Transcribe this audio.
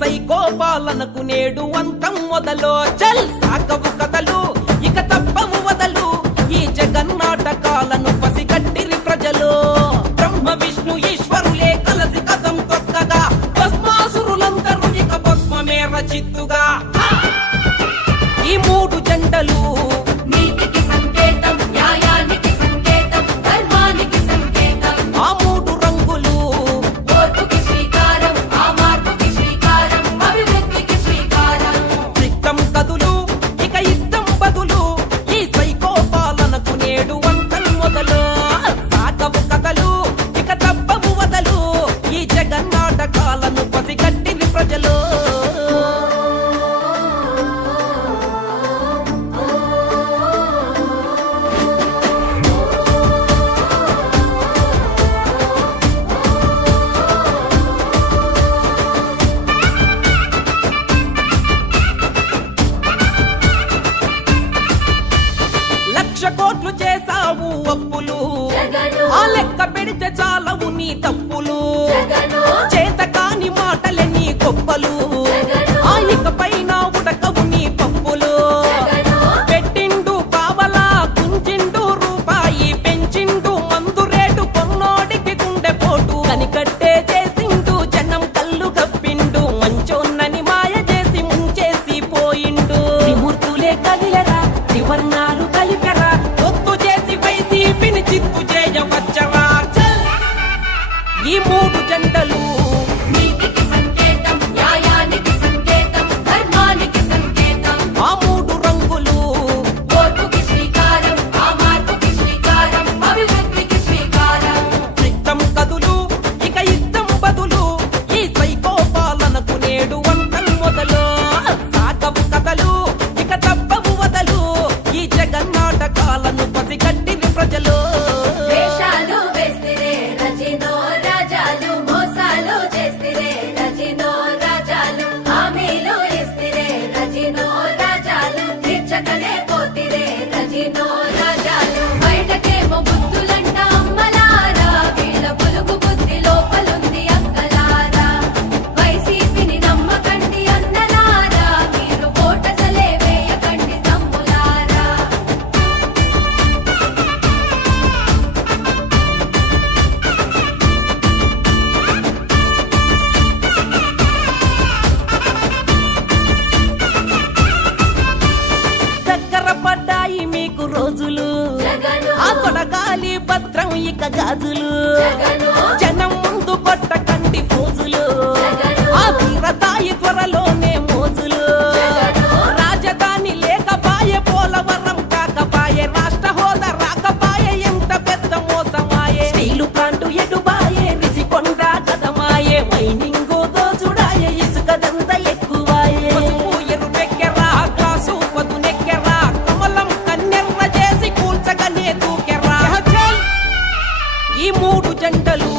Psycho పాలనకు నేడు అంతం మొదలు. చల్ సాగవు కథలు ఇక తప్పవు వదలు, ఈ జగన్నాటకాలను పసిగట్టిరి ప్రజలు. బ్రహ్మ విష్ణు ఈశ్వరులే కలసి కథం తొక్కగా, భస్మాసురులందరూ ఇక భస్మమేర చిత్తుగా. ఈ మూడు జంటలు నీతికి సంకేతం, న్యాయానికి సంకేతం, ధర్మానికి సంకేతం. ఆ మూడు రంగులు ఓర్పుకి శ్రీకారం, ఆ మార్పుకి శ్రీకారం, అభివృద్ధికి శ్రీకారం. సిద్ధం కదులు ఇక యుద్ధం బదులు, ఈ సైకో పాలనకు నేడు అంతం మొదలు. సాగవు కథలు ఇక తప్పవు వదలు, ఈ జగన్నాటకాలను పసిగట్టిరి ప్రజలు. లక్ష కోట్లు చేసావు అప్పులు, జగను, ఆ లెక్క పెడితే చాలవు నీ తప్పులు. జగను, చేత కాని మాటలే నీ గొప్పలు, జగను, ఆ ఇకపైన ఉడకవు నీ పప్పులు. జగను. పెట్టిండు పావలా గుంజిండు రూపాయి, పెంచిండు మందు రేటు కొన్నోడికి గుండె పోటు. కనికట్టే చేసిండు జనం కళ్ళు కప్పిండు, మంచోన్నని మాయ చేసి ముంచేసి పోయిండు. త్రిమూర్తులే కదిలరా త్రివర్ణాలు కలిపెరా, ఒత్తు చేసి వైసీపీని చిత్తు చేయవచ్చరా. చల్! ఈ మూడు జంటలు నీతికి సంకేతం, న్యాయానికి సంకేతం, ధర్మానికి సంకేతం. ఆ మూడు రంగులు ఓర్పుకి శ్రీకారం, ఆ మార్పుకి శ్రీకారం, అభివృద్ధికి శ్రీకారం. సిద్ధం కదులు ఇక యుద్ధం బదులు, ఈ సైకో పాలనకు నేడు అంతం మొదలు. సాగవు కథలు ఇక తప్పవు వదలు, ఈ జగన్నాటకాలను పసిగట్టిరి ప్రజలు. వేషాలు వేస్తిరే రజినో రాజాలు, మోసాలు చేస్తిరే రజినో రాజాలు, హామీలు ఇస్తిరే రజినో రాజాలు, తీర్చకనే పోతిరే రజినో రాజాలు. బయటకేమో బుద్ధులంట అమ్మలారా, వీళ్ళ పులుగు బుద్ధి లోపలుంది అక్కలారా. వైసీపీని నమ్మకండి అన్నలారా, మీరు ఓటసలే వేయకండి తమ్ములారా. దగ్గర పడ్డాయి మీకు రోజులు, జగను, ఆ కొడగాలి భద్రం ఇక గాజులు. జగను, జనం ముందు కొట్టకండి ఫోజులు, జగను, ఆ తీరతాయి త్వరలోనే మోజులు. జగను. రాజధాని లేకపాయే, పోలవరం కాకపాయే, రాష్ట్ర హోదా రాకపాయే, ఎంత పెద్ద మోసమాయే. స్టీలు ప్లాంటు ఎటుబాయే, రిసికొండ కదమాయే, మైనింగు దోచుడాయే, ఇసుకదంతా ఎక్కువాయే. పసుపు ఎరుపెక్కెరా, గ్లాసు పదునెక్కెరా, కమలం కన్నెర్ర చేసి కూల్చగనే దూకెరా. చల్! ఈ మూడు జంటలు